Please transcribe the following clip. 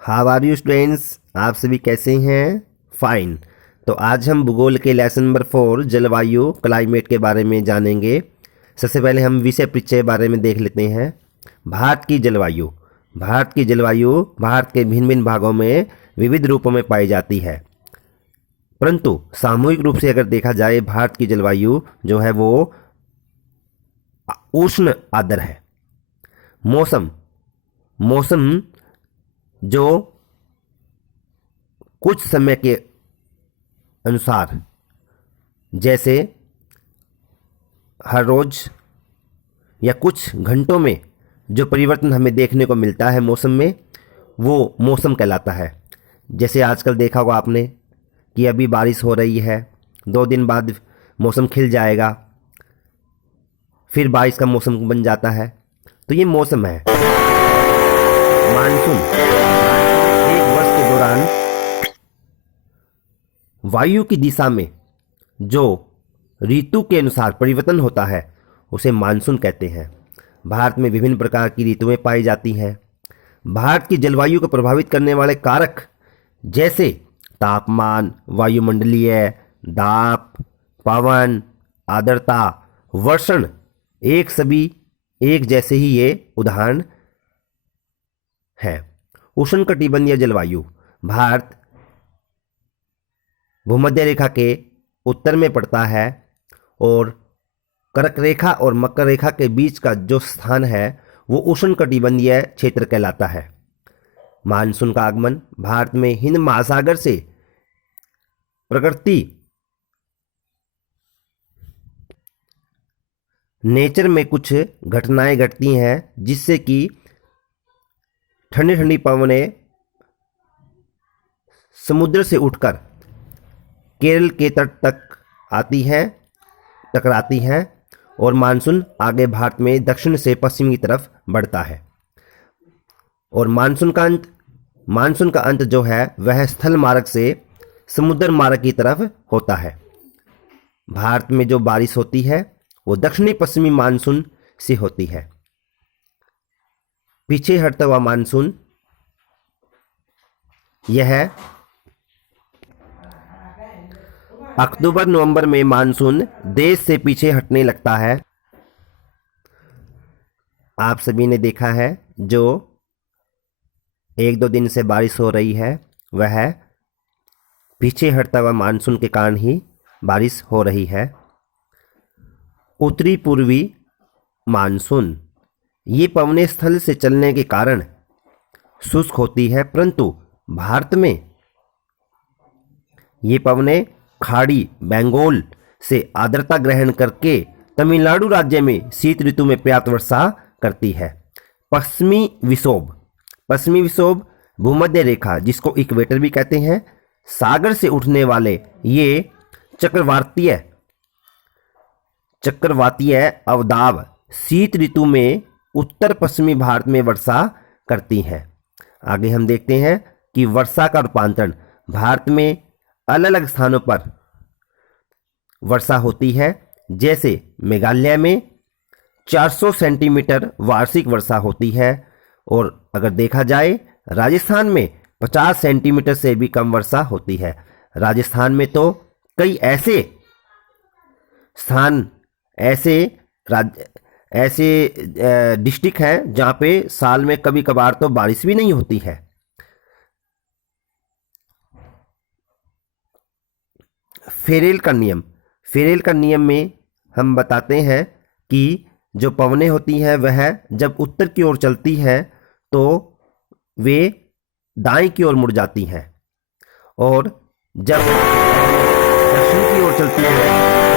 How are you students, आप सभी कैसे हैं? फाइन। तो आज हम भूगोल के लेसन नंबर 4 जलवायु क्लाइमेट के बारे में जानेंगे। सबसे पहले हम विषय परिचय के बारे में देख लेते हैं। भारत की जलवायु। भारत की जलवायु भारत के भिन्न भिन्न भागों में विविध रूपों में पाई जाती है, परंतु सामूहिक रूप से अगर देखा जाए भारत की जलवायु जो है वो उष्ण आर्द्र है। मौसम मौसम जो कुछ समय के अनुसार, जैसे हर रोज या कुछ घंटों में जो परिवर्तन हमें देखने को मिलता है मौसम में, वो मौसम कहलाता है। जैसे आजकल देखा होगा आपने कि अभी बारिश हो रही है, 2 दिन बाद मौसम खिल जाएगा, फिर बारिश का मौसम बन जाता है, तो ये मौसम है। मानसून एक वर्ष के दौरान वायु की दिशा में जो ऋतु के अनुसार परिवर्तन होता है उसे मानसून कहते हैं। भारत में विभिन्न प्रकार की ऋतुएं पाई जाती हैं। भारत की जलवायु को प्रभावित करने वाले कारक जैसे तापमान, वायुमंडलीय दाब, पवन, आर्द्रता, वर्षण सभी एक जैसे ही ये उदाहरण है। उष्णकटिबंधीय जलवायु। भारत भूमध्य रेखा के उत्तर में पड़ता है और कर्क रेखा और मकर रेखा के बीच का जो स्थान है वो उष्णकटिबंधीय क्षेत्र कहलाता है। मानसून का आगमन। भारत में हिंद महासागर से प्रकृति नेचर में कुछ घटनाएं घटती हैं जिससे कि ठंडी ठंडी पवनें समुद्र से उठकर केरल के तट तक आती हैं, टकराती हैं और मानसून आगे भारत में दक्षिण से पश्चिम की तरफ बढ़ता है। और मानसून का अंत जो है वह स्थल मार्ग से समुद्र मार्ग की तरफ होता है। भारत में जो बारिश होती है वो दक्षिणी पश्चिमी मानसून से होती है। पीछे हटता हुआ मानसून, यह अक्टूबर नवंबर में मानसून देश से पीछे हटने लगता है। आप सभी ने देखा है जो 1-2 दिन से बारिश हो रही है वह पीछे हटता हुआ मानसून के कारण ही बारिश हो रही है। उत्तरी पूर्वी मानसून। ये पवनें स्थल से चलने के कारण शुष्क होती है, परंतु भारत में ये पवनें खाड़ी बंगाल से आर्द्रता ग्रहण करके तमिलनाडु राज्य में शीत ऋतु में पर्याप्त वर्षा करती है। पश्चिमी विक्षोभ भूमध्य रेखा, जिसको इक्वेटर भी कहते हैं, सागर से उठने वाले ये चक्रवातीय अवदाब शीत ऋतु में उत्तर पश्चिमी भारत में वर्षा करती हैं। आगे हम देखते हैं कि वर्षा का रूपांतरण। भारत में अलग अलग स्थानों पर वर्षा होती है, जैसे मेघालय में 400 सेंटीमीटर वार्षिक वर्षा होती है और अगर देखा जाए राजस्थान में 50 सेंटीमीटर से भी कम वर्षा होती है। राजस्थान में तो कई ऐसे स्थान, ऐसे डिस्ट्रिक्ट हैं जहाँ पे साल में कभी कभार तो बारिश भी नहीं होती है। फेरेल का नियम में हम बताते हैं कि जो पवनें होती हैं वह जब उत्तर की ओर चलती है तो वे दाएं की ओर मुड़ जाती हैं और जब दक्षिण की ओर चलती है